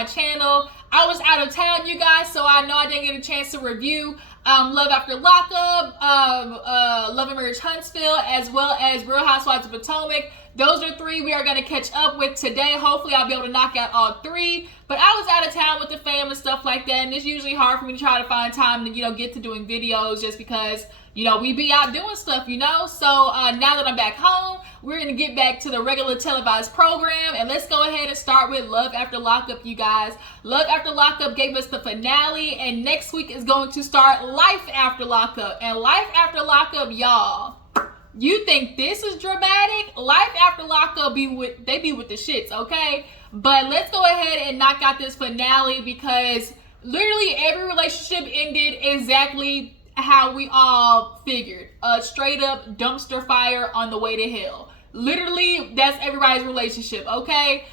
my channel. I was out of town, you guys, so I know I didn't get a chance to review Love After Lockup, Love and Marriage Huntsville, as well as Real Housewives of Potomac. Those are three we are going to catch up with today. Hopefully I'll be able to knock out all three. But I was out of town with the fam and stuff like that, and it's usually hard for me to try to find time to, get to doing videos just because, we be out doing stuff, So now that I'm back home, we're going to get back to the regular televised program, and let's go ahead and start with Love After Lockup, you guys. Love After Lockup gave us the finale, and next week is going to start Life After Lockup. And Life After Lockup, y'all, you think this is dramatic? Life After Lockup be with the shits, okay? But let's go ahead and knock out this finale because literally every relationship ended exactly how we all figured. A straight up dumpster fire on the way to hell. Literally, that's everybody's relationship, okay?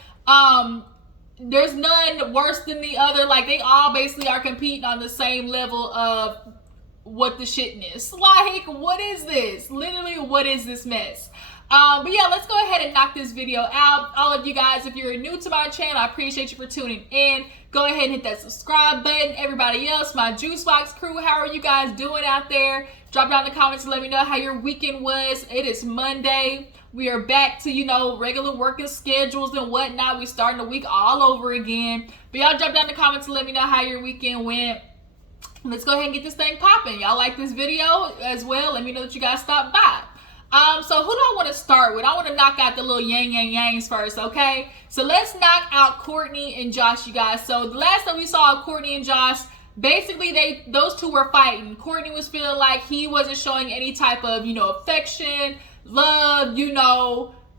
There's none worse than the other. Like, they all basically are competing on the same level of what the shitness. Like, what is this? Literally, what is this mess? But yeah, let's go ahead and knock this video out. All of you guys, if you're new to my channel, I appreciate you for tuning in. Go ahead and hit that subscribe button. Everybody else, my Juice Box crew, how are you guys doing out there? Drop down in the comments and let me know how your weekend was. It is Monday. We are back to, regular working schedules and whatnot. We starting the week all over again. But y'all drop down in the comments and let me know how your weekend went. Let's go ahead and get this thing popping. Y'all like this video as well? Let me know that you guys stopped by. So who do I want to start with? I want to knock out the little yangs first, okay? So let's knock out Courtney and Josh, you guys. So the last time we saw Courtney and Josh, basically those two were fighting. Courtney was feeling like he wasn't showing any type of, affection, love,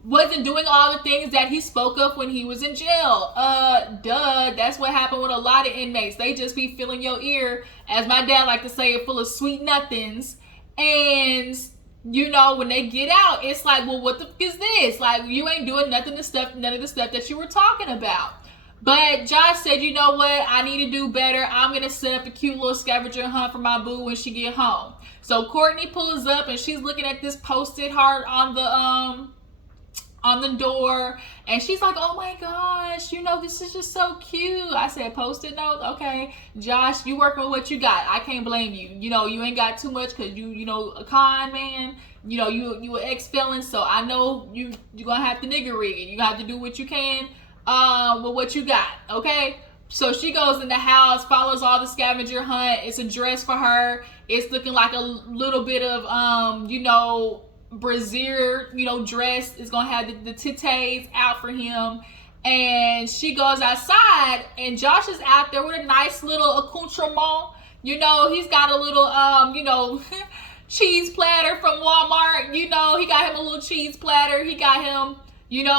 wasn't doing all the things that he spoke of when he was in jail. That's what happened with a lot of inmates. They just be filling your ear, as my dad like to say, full of sweet nothings. And when they get out, it's like, well, what the fuck is this? Like, you ain't doing none of the stuff that you were talking about. But Josh said, you know what? I need to do better. I'm going to set up a cute little scavenger hunt for my boo when she get home. So Courtney pulls up and she's looking at this post-it heart on the door, and she's like, oh my gosh, this is just so cute. I said, post-it note? Okay, Josh, you working with what you got. I can't blame you. You ain't got too much because you a con man. You an ex-felon, so I know you're gonna have to nigger rig it. You have to do what you can with what you got, okay? So she goes in the house, follows all the scavenger hunt. It's a dress for her. It's looking like a little bit of brassiere, dress. Is gonna have the titties out for him. And she goes outside, and Josh is out there with a nice little accoutrement. He's got a little cheese platter from Walmart. He got him a little cheese platter. He got him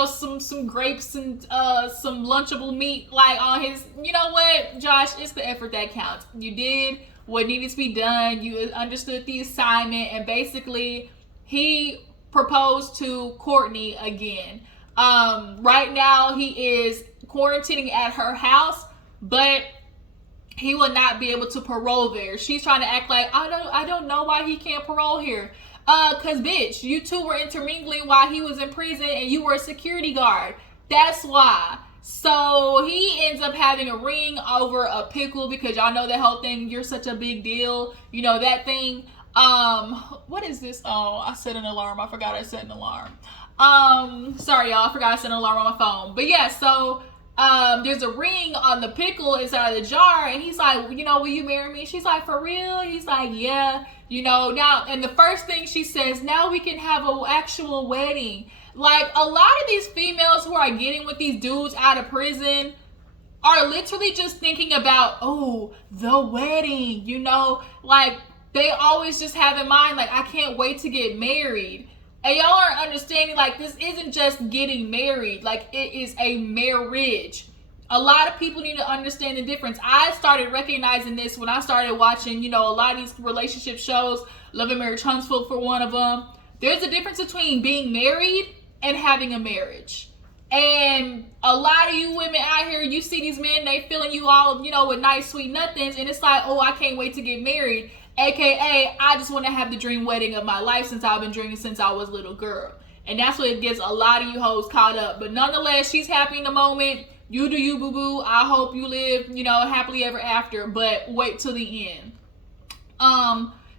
some grapes and some lunchable meat like on his. You know what, Josh, it's the effort that counts. You did what needed to be done. You understood the assignment, and basically he proposed to Courtney again. Right now he is quarantining at her house, but he will not be able to parole there. She's trying to act like, I don't know why he can't parole here. Cause bitch, you two were intermingling while he was in prison and you were a security guard. That's why. So he ends up having a ring over a pickle because y'all know that whole thing, you're such a big deal. That thing. What is this? Oh, I set an alarm. I forgot I set an alarm. Sorry y'all, I forgot I set an alarm on my phone. But yeah, so there's a ring on the pickle inside of the jar, and he's like, will you marry me? She's like, for real? He's like, yeah. Now, and the first thing she says, now we can have an actual wedding. Like, a lot of these females who are getting with these dudes out of prison are literally just thinking about, oh, the wedding, like, they always just have in mind, like, I can't wait to get married. And y'all aren't understanding, like, this isn't just getting married. Like, it is a marriage. A lot of people need to understand the difference. I started recognizing this when I started watching, a lot of these relationship shows, Love and Marriage Huntsville for one of them. There's a difference between being married and having a marriage. And a lot of you women out here, you see these men, they filling you all, with nice, sweet nothings. And it's like, oh, I can't wait to get married. AKA, I just want to have the dream wedding of my life since I've been dreaming since I was a little girl. And that's what gets a lot of you hoes caught up. But nonetheless, she's happy in the moment. you do you, boo-boo. I hope you live, happily ever after, but wait till the end.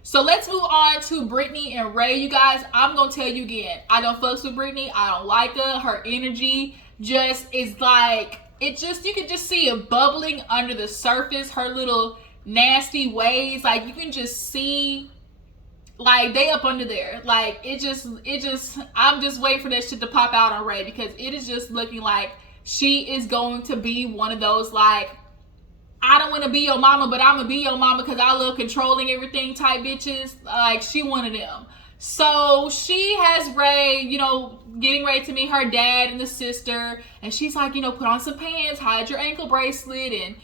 So let's move on to Britney and Ray, you guys. I'm gonna tell you again, I don't fucks with Britney. I don't like her. Her energy just is like, you can just see it bubbling under the surface. Her little nasty ways, like you can just see, like they up under there. Like it just, I'm just waiting for that shit to pop out on Ray, because it is just looking like she is going to be one of those, like, I don't want to be your mama, but I'm going to be your mama because I love controlling everything type bitches. Like, she one of them. So she has Ray, getting ready to meet her dad and the sister. And she's like, put on some pants, hide your ankle bracelet. And,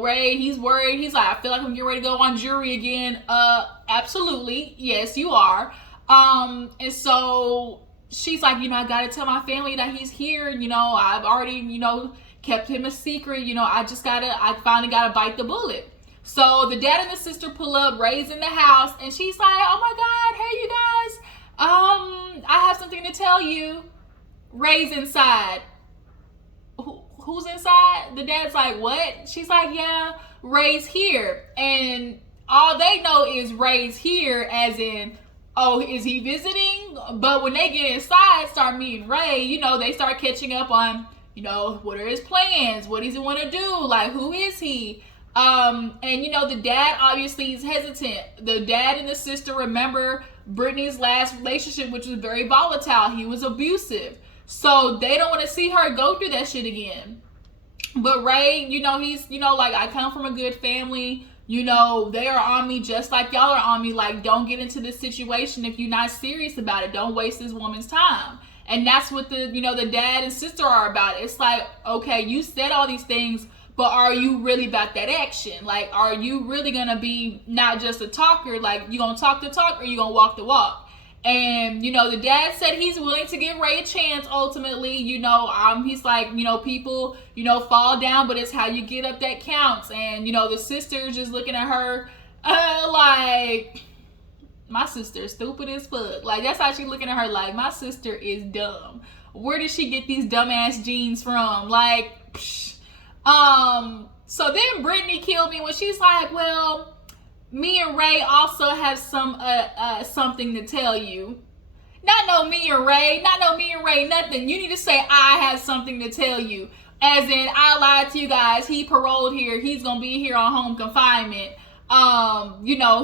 Ray, he's worried. He's like, I feel like I'm getting ready to go on jury again. Absolutely. Yes, you are. And so she's like, I got to tell my family that he's here. I've already, kept him a secret. I finally gotta bite the bullet. So the dad and the sister pull up, Ray's in the house, and she's like, oh my God, hey you guys, I have something to tell you. Ray's inside. Who's inside? The dad's like, what? She's like, yeah, Ray's here. And all they know is Ray's here, as in, oh, is he visiting? But when they get inside, start meeting Ray, they start catching up on, what are his plans? What does he want to do? Like, who is he? And the dad obviously is hesitant. The dad and the sister remember Britney's last relationship, which was very volatile. He was abusive. So they don't want to see her go through that shit again. But Ray, he's, like, I come from a good family. They are on me just like y'all are on me. Like, don't get into this situation if you're not serious about it. Don't waste this woman's time. And that's what the dad and sister are about. It's like, okay, you said all these things, but are you really about that action? Like, are you really going to be not just a talker? Like, you going to talk the talk, or you going to walk the walk? And, the dad said he's willing to give Ray a chance ultimately. He's like, people, fall down, but it's how you get up that counts. And, the sister's just looking at her like, my sister is stupid as fuck. Like, that's how she's looking at her, like, my sister is dumb. Where did she get these dumbass jeans from? Like, psh. So then Britney killed me when she's like, well, me and Ray also have something to tell you. Not no me and Ray, nothing. You need to say, I have something to tell you. As in, I lied to you guys. He paroled here. He's going to be here on home confinement.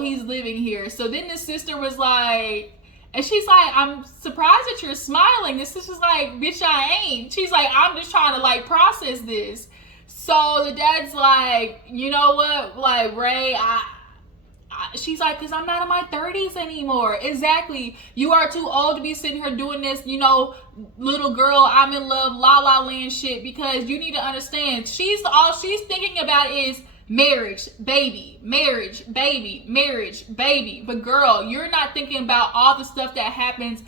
He's living here. So then the sister was like, and she's like, I'm surprised that you're smiling. This is just like, bitch, I ain't. She's like, I'm just trying to like process this. So the dad's like, you know what? Like, Ray, she's like, because I'm not in my 30s anymore. Exactly. You are too old to be sitting here doing this, little girl, I'm in love, la la land shit, because you need to understand, all she's thinking about is marriage, baby, marriage, baby, marriage, baby. But girl, you're not thinking about all the stuff that happens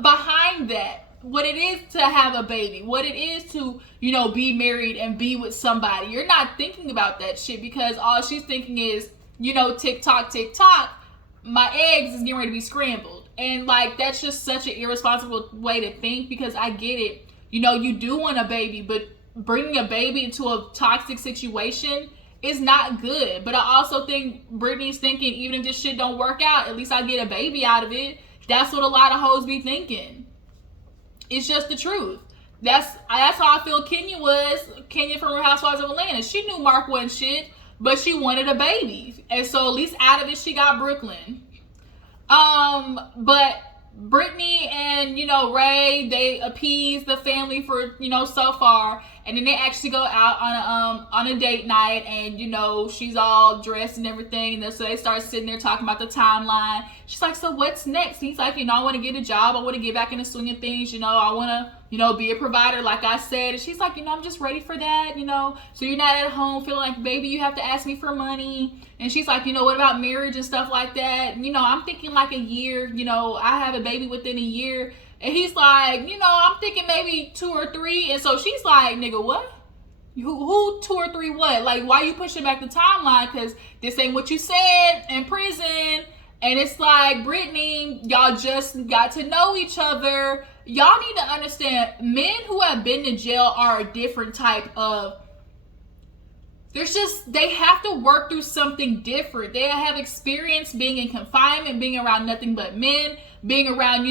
behind that. What it is to have a baby, what it is to, be married and be with somebody. You're not thinking about that shit, because all she's thinking is, tick tock, my eggs is getting ready to be scrambled. And like, that's just such an irresponsible way to think, because I get it. You do want a baby, but bringing a baby into a toxic situation is not good. But I also think Britney's thinking, even if this shit don't work out, at least I get a baby out of it. That's what a lot of hoes be thinking. It's just the truth. That's how I feel Kenya was. Kenya from Real Housewives of Atlanta. She knew Mark wasn't shit, but she wanted a baby. And so at least out of it, she got Brooklyn. But Britney and, Ray, they appease the family for, so far. And then they actually go out on a date night, and, she's all dressed and everything. And so they start sitting there talking about the timeline. She's like, so what's next? He's like, I want to get a job. I want to get back into swinging things. I want to, be a provider, like I said. And she's like, I'm just ready for that, So you're not at home feeling like, baby, you have to ask me for money. And she's like, what about marriage and stuff like that? I'm thinking like a year, I have a baby within a year. And he's like, I'm thinking maybe 2 or 3. And so she's like, nigga, what? Who 2 or 3 what? Like, why you pushing back the timeline? Because this ain't what you said in prison. And it's like, Britney, y'all just got to know each other. Y'all need to understand, men who have been to jail are a different type of, they have to work through something different. They have experience being in confinement, being around nothing but men, being around,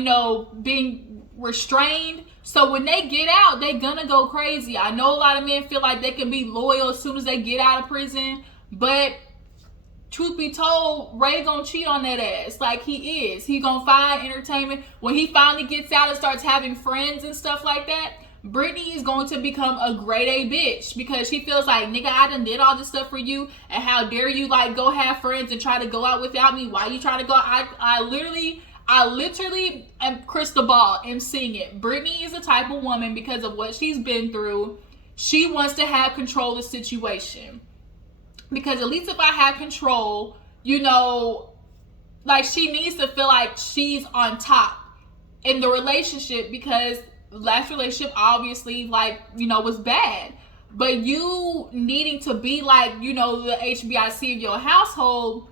being restrained. So when they get out, they're gonna go crazy. I know a lot of men feel like they can be loyal as soon as they get out of prison, but truth be told, Ray gonna cheat on that ass. Like, he is. He gonna find entertainment. When he finally gets out and starts having friends and stuff like that, Britney is going to become a grade A bitch, because she feels like, nigga, I done did all this stuff for you, and how dare you like go have friends and try to go out without me? Why you trying to go? I literally am crystal ball and seeing it. Britney is the type of woman, because of what she's been through, she wants to have control of the situation. Because at least if I have control, like, she needs to feel like she's on top in the relationship, because last relationship obviously was bad. But you needing to be like, the HBIC of your household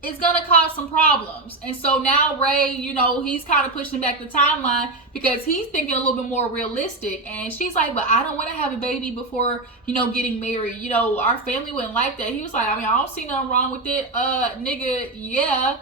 is gonna cause some problems. And so now Ray, he's kind of pushing back the timeline, because he's thinking a little bit more realistic. And she's like, but I don't want to have a baby before, getting married. Our family wouldn't like that. He was like, I don't see nothing wrong with it. Nigga, yeah.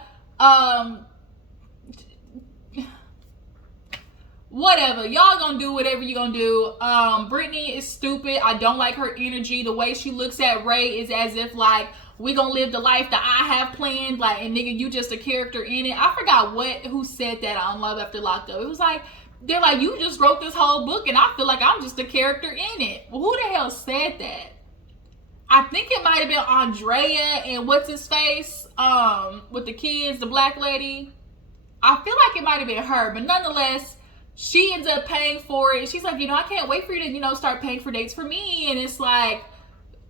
Whatever, y'all gonna do whatever you gonna do. Britney is stupid. I don't like her energy. The way she looks at Ray is as if like, we gonna live the life that I have planned, like, and nigga, you just a character in it. I forgot who said that on Love After Lockup. It was like, they're like, you just wrote this whole book and I feel like I'm just a character in it. Well, who the hell said that? I think it might have been Andrea and what's his face, with the kids, the black lady. I feel like it might have been her, but nonetheless, she ends up paying for it. She's like, I can't wait for you to, start paying for dates for me. And it's like,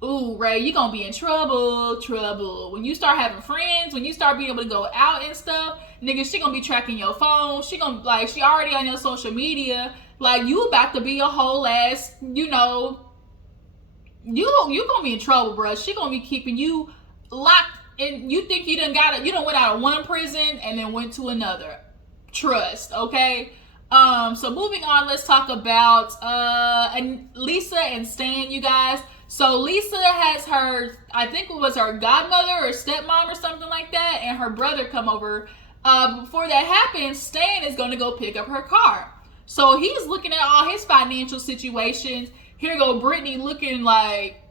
ooh, Ray, you gonna be in trouble. When you start having friends, when you start being able to go out and stuff, nigga, she gonna be tracking your phone. She already on your social media. Like, you about to be a whole ass, you gonna be in trouble, bro. She gonna be keeping you locked, and you think you done went out of one prison and then went to another. Trust, okay? So moving on, let's talk about Lisa and Stan, you guys. So Lisa has her, I think it was her godmother or stepmom or something like that, and her brother come over. Before that happens, Stan is going to go pick up her car. So he's looking at all his financial situations. Here go Britney looking like,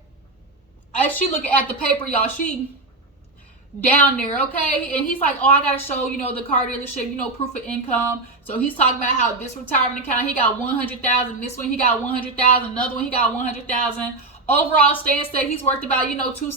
as she looking at the paper, y'all, she down there, okay? And he's like, oh, I gotta show, the car dealership, proof of income. So he's talking about how this retirement account, he got 100,000. This one, he got 100,000. Another one, he got 100,000. Overall, Stan said he's worked about, 2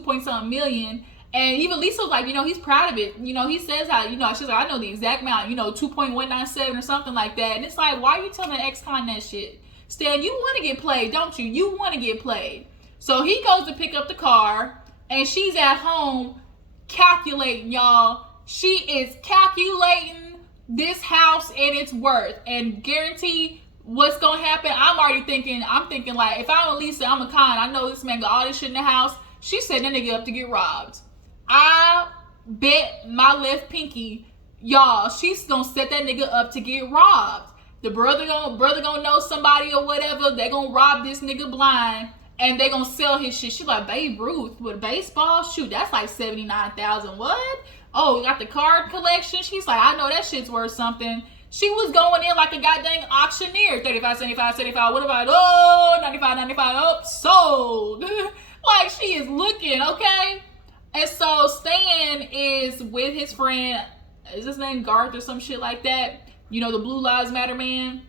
point something million. And even Lisa was like, he's proud of it. He says how, she's like, I know the exact amount, 2.197 or something like that. And it's like, why are you telling the ex-con that shit? Stan, you want to get played, don't you? You want to get played. So he goes to pick up the car, and she's at home calculating, y'all. She is calculating this house and its worth, and guarantee what's gonna happen. I'm thinking like, if I'm Lisa, I'm a con. I know this man got all this shit in the house. She set that nigga up to get robbed. I bet my left pinky, y'all, she's gonna set that nigga up to get robbed. The brother gonna know somebody or whatever. They gonna rob this nigga blind, and they gonna sell his shit. She like, Babe Ruth with baseball, shoot, that's like 79,000. What? Oh, got the card collection. She's like, I know that shit's worth something. She was going in like a goddamn auctioneer. 35, 75, 75. What about, 95, 95. Oh, sold. Like, she is looking, okay? And so Stan is with his friend, is his name Garth or some shit like that? The Blue Lives Matter man.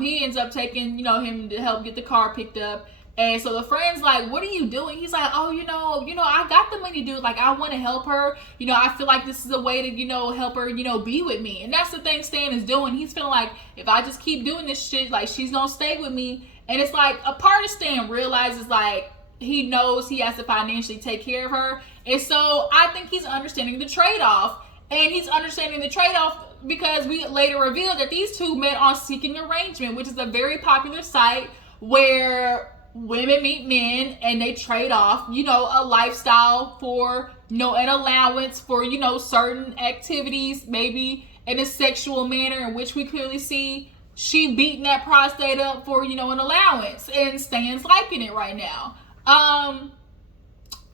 He ends up taking, him to help get the car picked up. And so the friend's like, what are you doing? He's like, oh, I got the money, dude. Like, I want to help her. I feel like this is a way to, help her, be with me. And that's the thing Stan is doing. He's feeling like, if I just keep doing this shit, like, she's going to stay with me. And it's like, a part of Stan realizes, like, he knows he has to financially take care of her. And so I think he's understanding the trade-off. And he's understanding the trade-off because we later revealed that these two met on Seeking Arrangement, which is a very popular site where women meet men and they trade off, a lifestyle for, an allowance for, certain activities, maybe in a sexual manner, in which we clearly see she beating that prostate up for, an allowance, and Stan's liking it right now.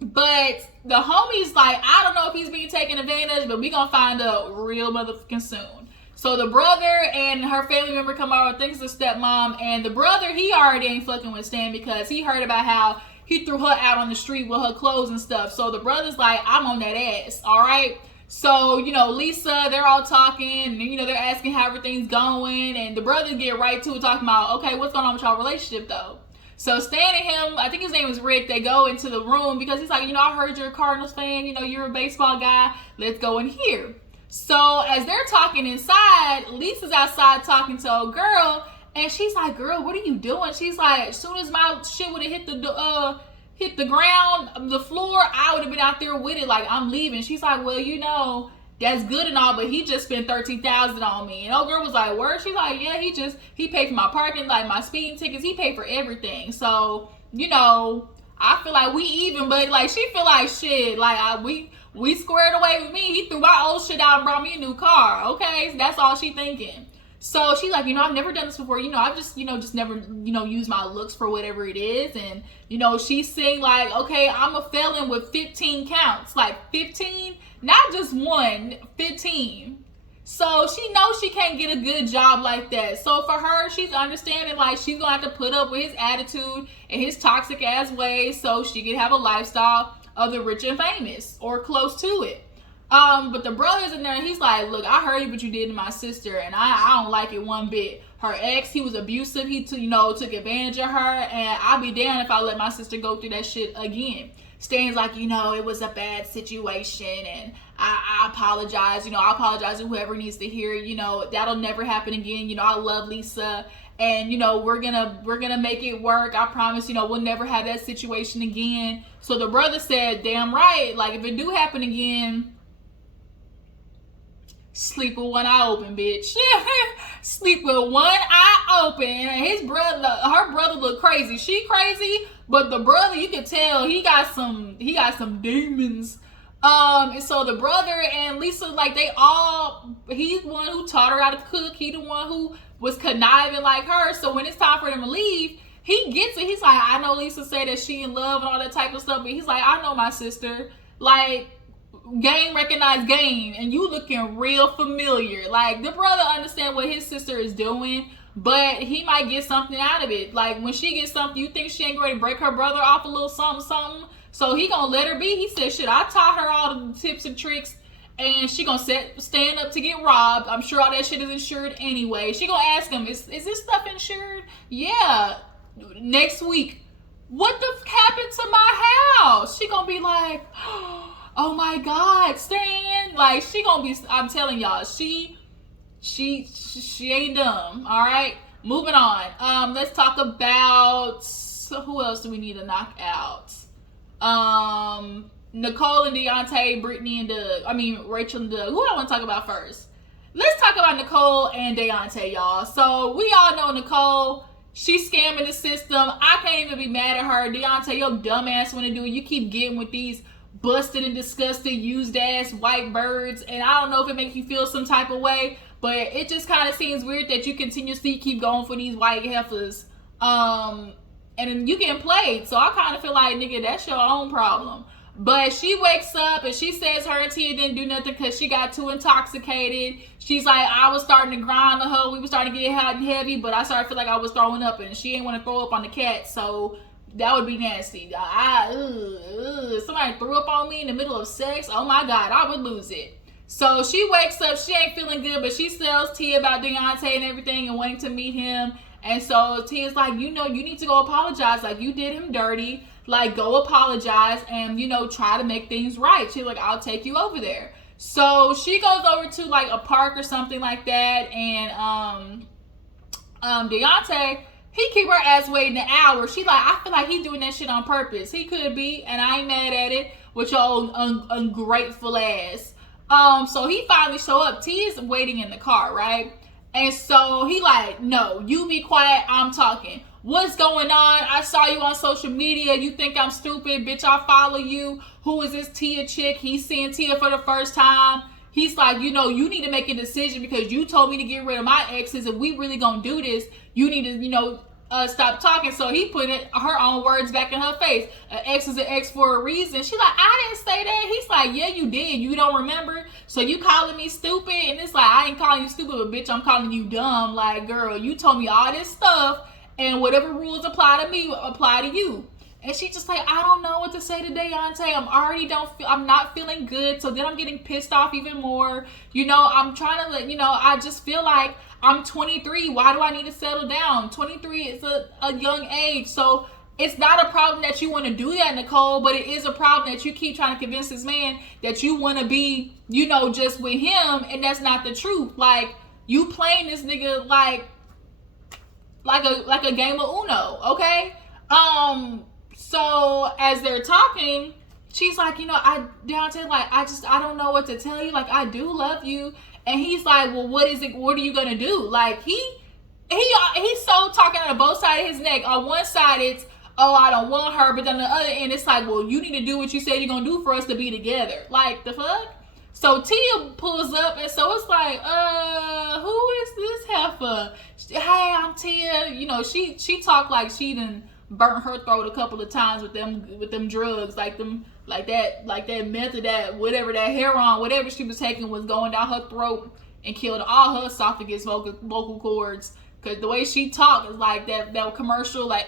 But the homie's like, I don't know if he's being taken advantage, but we gonna find out real motherfucking soon. So the brother and her family member come over, thinks it's the stepmom, and the brother, he already ain't fucking with Stan because he heard about how he threw her out on the street with her clothes and stuff. So the brother's like, I'm on that ass, all right? So, Lisa, they're all talking, and, they're asking how everything's going, and the brothers get right to it, talking about, okay, what's going on with y'all relationship, though? So Stan and him, I think his name was Rick, they go into the room because he's like, I heard you're a Cardinals fan, you're a baseball guy, let's go in here. So as they're talking inside, Lisa's outside talking to a girl, and she's like, girl, what are you doing? She's like, as soon as my shit would have hit the ground, the floor, I would have been out there with it, like, I'm leaving. She's like, well, that's good and all, but he just spent $13,000 on me. And old girl was like, word? She's like, yeah, he paid for my parking, like my speeding tickets, he paid for everything. So, I feel like we even, but like she feel like shit. Like we squared away with me. He threw my old shit out and brought me a new car. Okay, so that's all she thinking. So she's like, I've never done this before. I've just never, used my looks for whatever it is. And, she's saying like, okay, I'm a felon with 15 counts, like 15, not just one, 15. So she knows she can't get a good job like that. So for her, she's understanding like she's gonna have to put up with his attitude and his toxic ass ways so she can have a lifestyle of the rich and famous or close to it. But the brother's in there and he's like, look, I heard what you did to my sister and I don't like it one bit. Her ex, he was abusive. He took advantage of her, and I'll be damned if I let my sister go through that shit again. Stan's like, it was a bad situation and I apologize. I apologize to whoever needs to hear it. That'll never happen again. I love Lisa and, we're gonna make it work. I promise, we'll never have that situation again. So the brother said, damn right. Like if it do happen again, sleep with one eye open, bitch. Sleep with one eye open. And her brother look crazy. She crazy, but the brother, you can tell he got some demons. And so the brother and Lisa, like he's the one who taught her how to cook. He the one who was conniving like her. So when it's time for them to leave, he gets it. He's like, I know Lisa said that she in love and all that type of stuff, but he's like, I know my sister. Like, game recognized game, and you looking real familiar. Like the brother understand what his sister is doing, but he might get something out of it. Like when she gets something, you think she ain't going to break her brother off a little something, so he gonna let her be. He said, shit, I taught her all the tips and tricks, and she gonna stand up to get robbed. I'm sure all that shit is insured anyway. She gonna ask him, is this stuff insured? Yeah. Next week, what the happened to my house? She gonna be like, oh my God, Stan. Like she gonna be, I'm telling y'all, she ain't dumb. All right, moving on. Let's talk about, who else do we need to knock out? Nicolle and Daonte, Britney and Doug. Rachel and Doug. Who I want to talk about first? Let's talk about Nicolle and Daonte, y'all. So we all know Nicolle. She's scamming the system. I can't even be mad at her. Daonte, your dumb ass want to do it. You keep getting with these busted and disgusted, used ass white birds, and I don't know if it makes you feel some type of way, but it just kind of seems weird that you continuously keep going for these white heifers, and then you getting played. So I kind of feel like, nigga, that's your own problem. But she wakes up and she says her and Tia didn't do nothing because she got too intoxicated. She's like, I was starting to grind on her. We were starting to get hot and heavy, but I started to feel like I was throwing up, and she didn't want to throw up on the cat, so that would be nasty. Somebody threw up on me in the middle of sex. Oh my God, I would lose it. So she wakes up, she ain't feeling good, but she tells Tia about Daonte and everything and wanting to meet him. And so Tia's like, you need to go apologize. Like, you did him dirty. Like, go apologize and, try to make things right. She's like, I'll take you over there. So she goes over to like a park or something like that. And Daonte, he keep her ass waiting an hour. She like, I feel like he doing that shit on purpose. He could be, and I ain't mad at it, with your ungrateful ass. So he finally show up. T is waiting in the car, right? And so he like, no, you be quiet, I'm talking. What's going on? I saw you on social media. You think I'm stupid? Bitch, I follow you. Who is this Tia chick? He's seeing Tia for the first time. He's like, you know, you need to make a decision because you told me to get rid of my exes. If we really gonna do this, you need to, you know, stop talking. So he put her own words back in her face. An ex is an ex for a reason. She's like, I didn't say that. He's like, yeah, you did. You don't remember? So you calling me stupid? And it's like, I ain't calling you stupid, but bitch, I'm calling you dumb. Like, girl, you told me all this stuff, and whatever rules apply to me apply to you. And she just like, I don't know what to say to Daonte. I'm not feeling good. So then I'm getting pissed off even more. You know, I'm trying to let, you know, I just feel like I'm 23. Why do I need to settle down? 23 is a young age. So it's not a problem that you want to do that, Nicolle, but it is a problem that you keep trying to convince this man that you want to be, you know, just with him. And that's not the truth. Like, you playing this nigga like a game of Uno, okay? So as they're talking, she's like, you know, Daonte, like, I don't know what to tell you. Like, I do love you. And he's like, well, what are you gonna do? Like, he's so talking out of both sides of his neck. On one side, it's, oh, I don't want her. But on the other end, it's like, well, you need to do what you said you're gonna do for us to be together. Like, the fuck? So Tia pulls up, and so it's like, who is this heifer? Hey, I'm Tia. You know, she talked like she done burnt her throat a couple of times with them drugs, like that meth or that whatever, that heroin, whatever she was taking was going down her throat and killed all her esophagus vocal cords. Cause the way she talked is like that commercial, like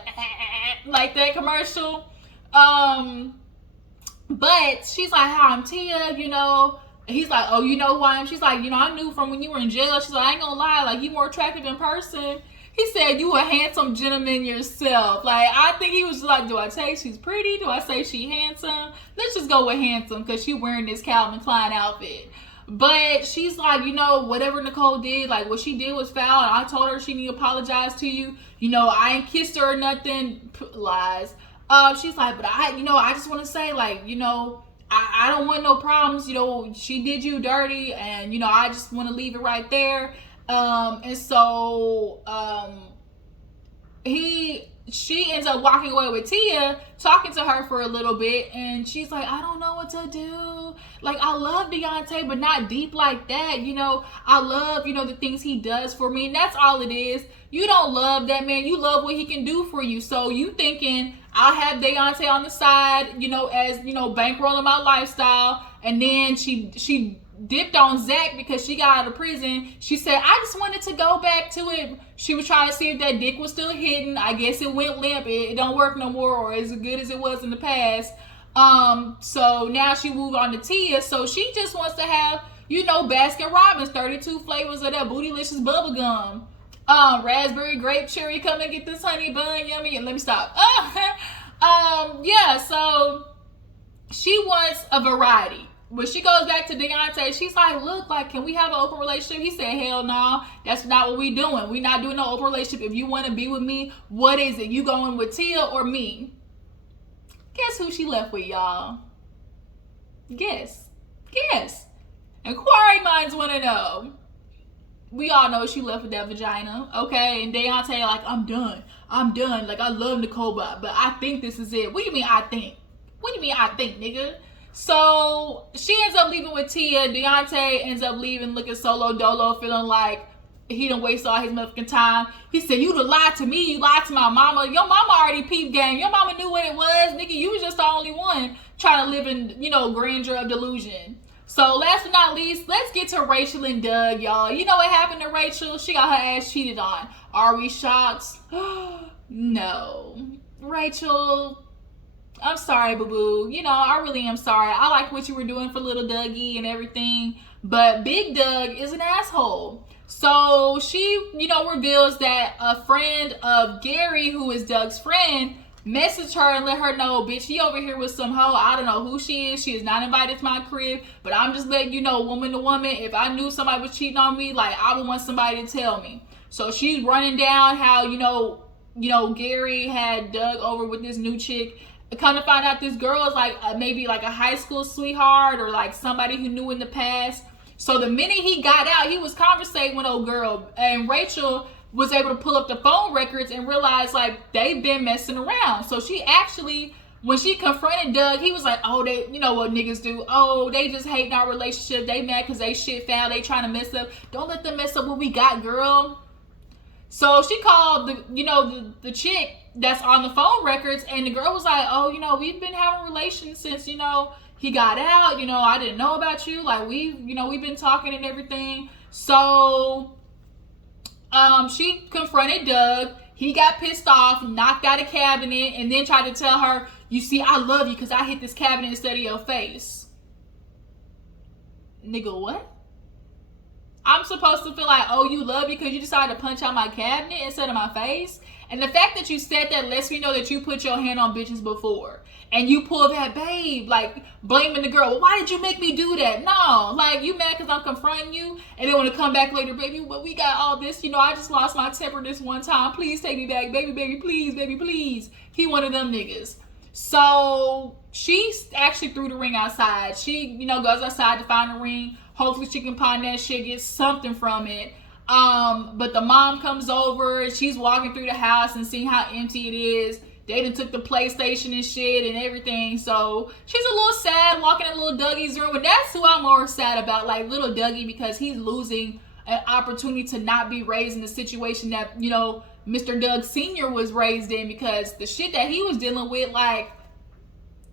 that commercial. But she's like, hi, I'm Tia, you know. He's like, oh, you know who I am? She's like, you know, I knew from when you were in jail. She's like, I ain't gonna lie, like, you more attractive in person. He said, you a handsome gentleman yourself. Like, I think he was like, do I say she's pretty? Do I say she handsome? Let's just go with handsome because she wearing this Calvin Klein outfit. But she's like, you know, whatever Nicolle did, like, what she did was foul. And I told her she need to apologize to you. You know, I ain't kissed her or nothing. Lies. She's like, but I just want to say, like, you know, I don't want no problems. You know, she did you dirty, and, you know, I just want to leave it right there. And so she ends up walking away with Tia, talking to her for a little bit, and she's like, I don't know what to do. Like, I love Daonte, but not deep like that. You know, I love, you know, the things he does for me, and that's all it is. You don't love that man. You love what he can do for you. So you thinking, I'll have Daonte on the side, you know, as, you know, bankrolling my lifestyle. And then she dipped on Zach because she got out of prison. She said, I just wanted to go back to it. She was trying to see if that dick was still hidden. I guess it went limp. It don't work no more, or as good as it was in the past. So now she moved on to Tia. So she just wants to have, you know, Baskin Robbins, 32 flavors of that bootylicious bubble gum. Raspberry, grape, cherry, come and get this honey bun, yummy. And let me stop. Yeah, so she wants a variety. When she goes back to Daonte, she's like, look, like, can we have an open relationship? He said, hell no, that's not what we doing. We not doing no open relationship. If you want to be with me, what is it? You going with Tia or me? Guess who she left with, y'all? Guess. Inquiry minds want to know. We all know she left with that vagina, okay? And Daonte, like, I'm done. Like, I love Nicolle, but I think this is it. What do you mean I think? What do you mean I think, nigga? So she ends up leaving with Tia. Daonte ends up leaving looking solo dolo, feeling like he done wasted all his motherfucking time. He said, you done lied to me. You lied to my mama. Your mama already peeped game. Your mama knew what it was. Nigga, you was just the only one trying to live in, you know, grandeur of delusion. So last but not least, let's get to Rachel and Doug, y'all. You know what happened to Rachel? She got her ass cheated on. Are we shocked? No. Rachel, I'm sorry, boo-boo. You know, I really am sorry. I like what you were doing for little Dougie and everything, but Big Doug is an asshole. So she, you know, reveals that a friend of Gary, who is Doug's friend, messaged her and let her know, bitch, he over here with some hoe. I don't know who she is. She is not invited to my crib, but I'm just letting you know, woman to woman, if I knew somebody was cheating on me, like, I would want somebody to tell me. So she's running down how, you know, Gary had Doug over with this new chick. Come to find out this girl is like maybe like a high school sweetheart or like somebody who knew in the past. So the minute he got out, he was conversating with old girl, and Rachel was able to pull up the phone records and realize like they've been messing around. So she actually, when she confronted Doug, he was like, oh, they, you know what niggas do? Oh, they just hating our relationship. They mad because they shit foul. They trying to mess up. Don't let them mess up what we got, girl. So she called the chick that's on the phone records, and the girl was like, oh, we've been having relations since, he got out. I didn't know about you. Like, we've been talking and everything. So she confronted Doug. He got pissed off, knocked out a cabinet, and then tried to tell her, you see, I love you because I hit this cabinet instead of your face. Nigga, what? I'm supposed to feel like, oh, you love me because you decided to punch out my cabinet instead of my face? And the fact that you said that lets me know that you put your hand on bitches before. And you pull that, babe, like, blaming the girl. Well, why did you make me do that? No, like, you mad because I'm confronting you? And then when it come back later, baby, but we got all this. I just lost my temper this one time. Please take me back. Baby, please, baby, please. He one of them niggas. So she actually threw the ring outside. She, goes outside to find the ring. Hopefully she can pawn that shit, get something from it. But the mom comes over. She's walking through the house and seeing how empty it is. They done took the PlayStation and shit and everything. So she's a little sad walking in little Dougie's room. And that's who I'm more sad about, like little Dougie, because he's losing an opportunity to not be raised in the situation that, Mr. Doug Sr. was raised in, because the shit that he was dealing with, like,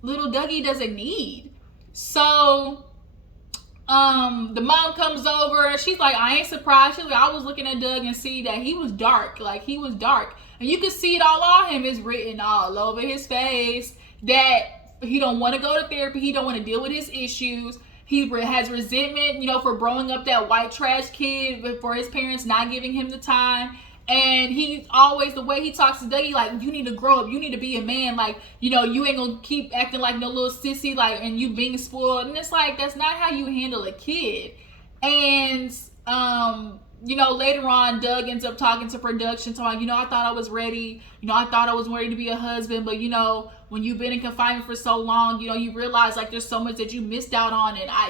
little Dougie doesn't need. So the mom comes over and she's like, I ain't surprised. She's like, I was looking at Doug and see that he was dark. Like, he was dark. And you can see it all on him. It's written all over his face that he don't want to go to therapy. He don't want to deal with his issues. He has resentment, for growing up that white trash kid, for his parents not giving him the time. And he always, the way he talks to Dougie, like, you need to grow up. You need to be a man. Like, you ain't going to keep acting like no little sissy, like, and you being spoiled. And it's like, that's not how you handle a kid. And, later on, Doug ends up talking to production, talking, I thought I was ready. I thought I was ready to be a husband. But, when you've been in confinement for so long, you realize, like, there's so much that you missed out on. And I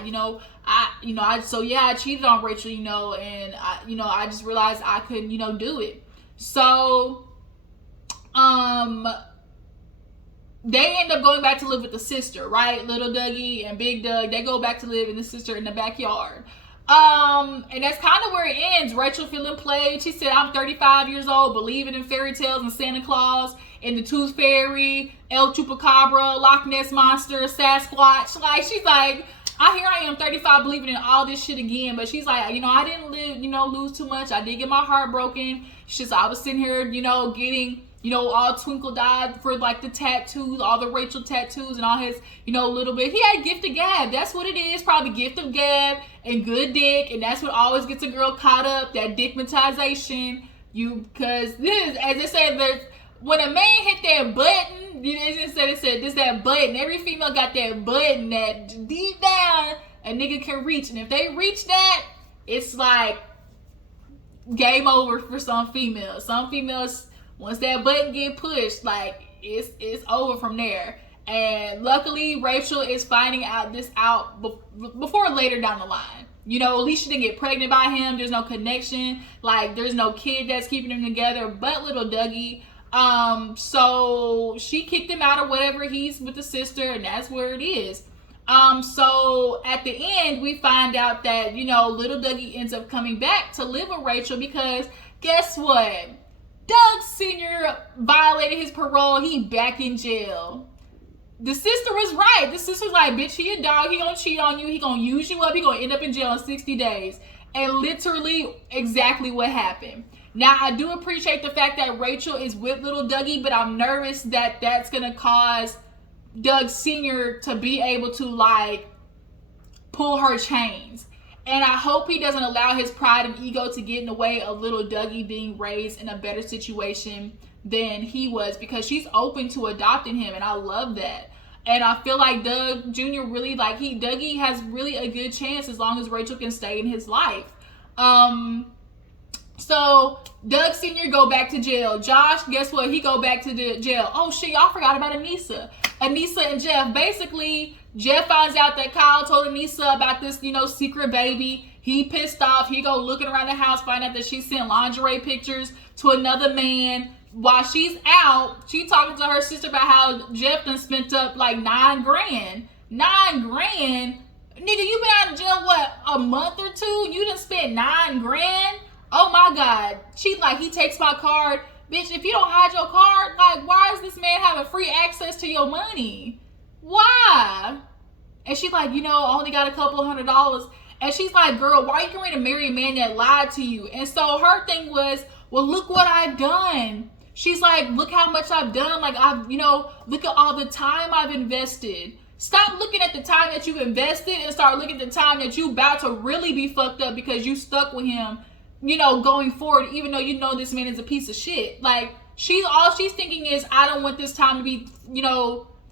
cheated on Rachel, and I just realized I couldn't, do it. So, they end up going back to live with the sister, right? Little Dougie and Big Doug, they go back to live in the sister in the backyard. And that's kind of where it ends. Rachel feeling played. She said, I'm 35 years old, believing in fairy tales and Santa Claus and the Tooth Fairy, El Chupacabra, Loch Ness Monster, Sasquatch. Like, she's like, I am 35 believing in all this shit again. But she's like, I didn't lose too much. I did get my heart broken. She's like, I was sitting here, getting, all twinkle-eyed for, like, the tattoos, all the Rachel tattoos and all his, little bit. He had gift of gab. That's what it is. Probably gift of gab and good dick. And that's what always gets a girl caught up, that dickmatization. Because this, as they say, when a man hit that button, it said this that button. Every female got that button that deep down a nigga can reach. And if they reach that, it's like game over for some females. Some females, once that button get pushed, like, it's over from there. And luckily, Rachel is finding out before later down the line. At least she didn't get pregnant by him. There's no connection. Like, there's no kid that's keeping them together but little Dougie. So she kicked him out or whatever. He's with the sister, and that's where it is. So at the end, we find out that, little Dougie ends up coming back to live with Rachel because guess what? Doug Sr. violated his parole. He back in jail. The sister was right. The sister's like, bitch, he a dog. He gonna cheat on you. He gonna use you up. He gonna end up in jail in 60 days. And literally exactly what happened. Now, I do appreciate the fact that Rachel is with little Dougie, but I'm nervous that that's going to cause Doug Sr. to be able to, like, pull her chains. And I hope he doesn't allow his pride and ego to get in the way of little Dougie being raised in a better situation than he was, because she's open to adopting him, and I love that. And I feel like Doug Jr. really, like, Dougie has really a good chance as long as Rachel can stay in his life. So Doug Sr. go back to jail. Josh, guess what? He go back to the jail. Oh shit, y'all forgot about Anissa. Anissa and Jeff. Basically, Jeff finds out that Kyle told Anissa about this, secret baby. He pissed off. He go looking around the house, find out that she sent lingerie pictures to another man. While she's out, she talking to her sister about how Jeff done spent up like $9 grand. $9 grand? Nigga, you been out of jail, what, a month or two? You done spent $9 grand? Oh my God. She's like, he takes my card. Bitch, if you don't hide your card, like, why is this man having free access to your money? Why? And she's like, I only got a couple of $100. And she's like, girl, why are you going to marry a man that lied to you? And so her thing was, well, look what I've done. She's like, look how much I've done. Like, look at all the time I've invested. Stop looking at the time that you've invested and start looking at the time that you about to really be fucked up because you stuck with him, going forward, even though this man is a piece of shit. Like, all she's thinking is, I don't want this time to be,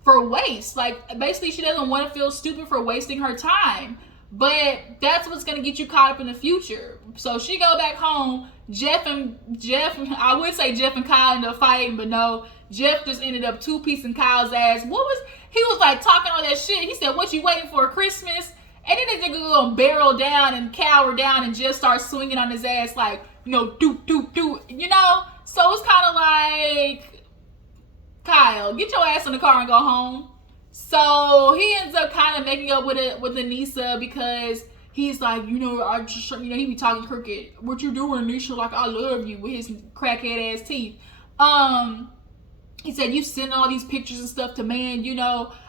for waste. Like, basically, she doesn't want to feel stupid for wasting her time. But that's what's going to get you caught up in the future. So she go back home. I would say Jeff and Kyle ended up fighting, but no. Jeff just ended up two-piecing Kyle's ass. He was like talking all that shit. He said, what you waiting for, Christmas? And then they gonna barrel down and cower down and just start swinging on his ass like, do. So it's kind of like, Kyle, get your ass in the car and go home. So he ends up kind of making up with Anissa because he's like, I just, he be talking crooked. What you doing, Anisha? Like, I love you, with his crackhead ass teeth. He said, you sending all these pictures and stuff to man,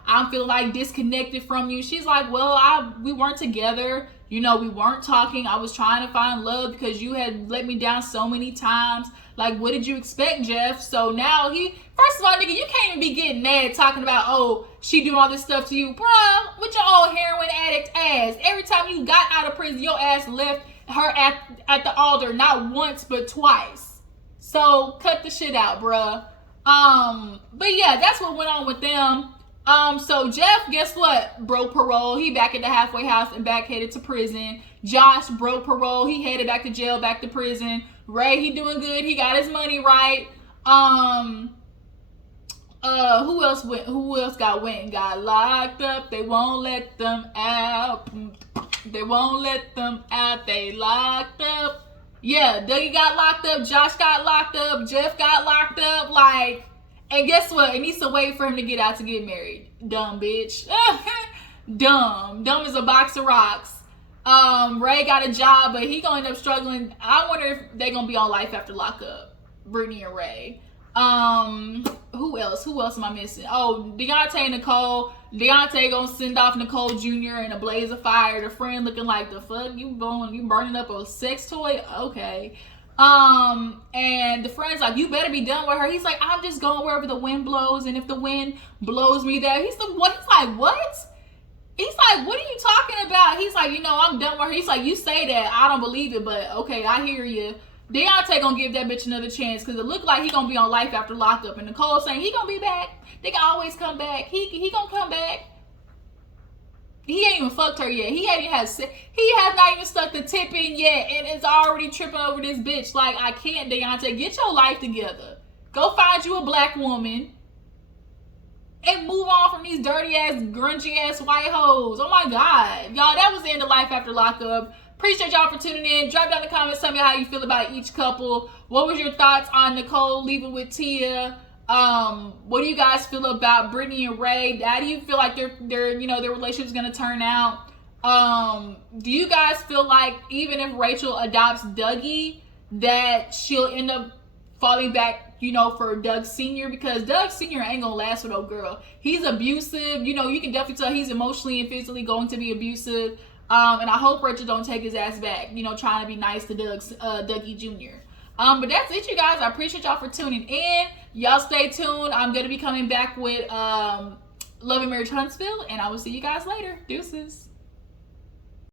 I'm feeling like disconnected from you. She's like, well, we weren't together. We weren't talking. I was trying to find love because you had let me down so many times. Like, what did you expect, Jeff? So now first of all, nigga, you can't even be getting mad talking about, oh, she doing all this stuff to you. Bruh, with your old heroin addict ass. Every time you got out of prison, your ass left her at the altar, not once, but twice. So cut the shit out, bruh. But yeah, that's what went on with them. So Jeff, guess what? Broke parole. He back at the halfway house and back headed to prison. Josh broke parole. He headed back to jail, back to prison. Ray, he doing good. He got his money right. Who else went and got locked up? They won't let them out. They won't let them out. They locked up. Yeah, Dougie got locked up. Josh got locked up. Jeff got locked up. Like, and guess what? It needs to wait for him to get out to get married. Dumb bitch. Dumb. Dumb as a box of rocks. Ray got a job, but he gonna end up struggling. I wonder if they gonna be on life after lockup. Britney and Ray. Who else am I missing? Oh, Daonte and Nicolle. Daonte gonna send off Nicolle Jr. in a blaze of fire. The friend looking like, the fuck? You burning up a sex toy? Okay. And the friend's like, you better be done with her. He's like, I'm just going wherever the wind blows, and if the wind blows me there, he's like, what? He's like, what are you talking about? He's like, I'm done with her. He's like, you say that, I don't believe it, but okay, I hear you. Daonte gonna give that bitch another chance because it looked like he gonna be on life after lockup, and Nicolle saying he gonna be back. They can always come back. He gonna come back. He ain't even fucked her yet. He has not even stuck the tip in yet, and it's already tripping over this bitch. Like, I can't, Daonte. Get your life together. Go find you a black woman and move on from these dirty ass, grungy ass white hoes. Oh my God, y'all, that was the end of Life After Lockup. Appreciate y'all for tuning in. Drop down in the comments, tell me how you feel about each couple. What was your thoughts on Nicolle leaving with Tia? What do you guys feel about Britney and Ray? How do you feel like their relationship's gonna turn out? Do you guys feel like even if Rachel adopts Dougie, that she'll end up falling back, for Doug Sr.? Because Doug Sr. ain't gonna last with no girl. He's abusive. You can definitely tell he's emotionally and physically going to be abusive. And I hope Rachel don't take his ass back, trying to be nice to Dougie Jr. But that's it, you guys. I appreciate y'all for tuning in. Y'all stay tuned. I'm going to be coming back with Love and Marriage Huntsville, and I will see you guys later. Deuces.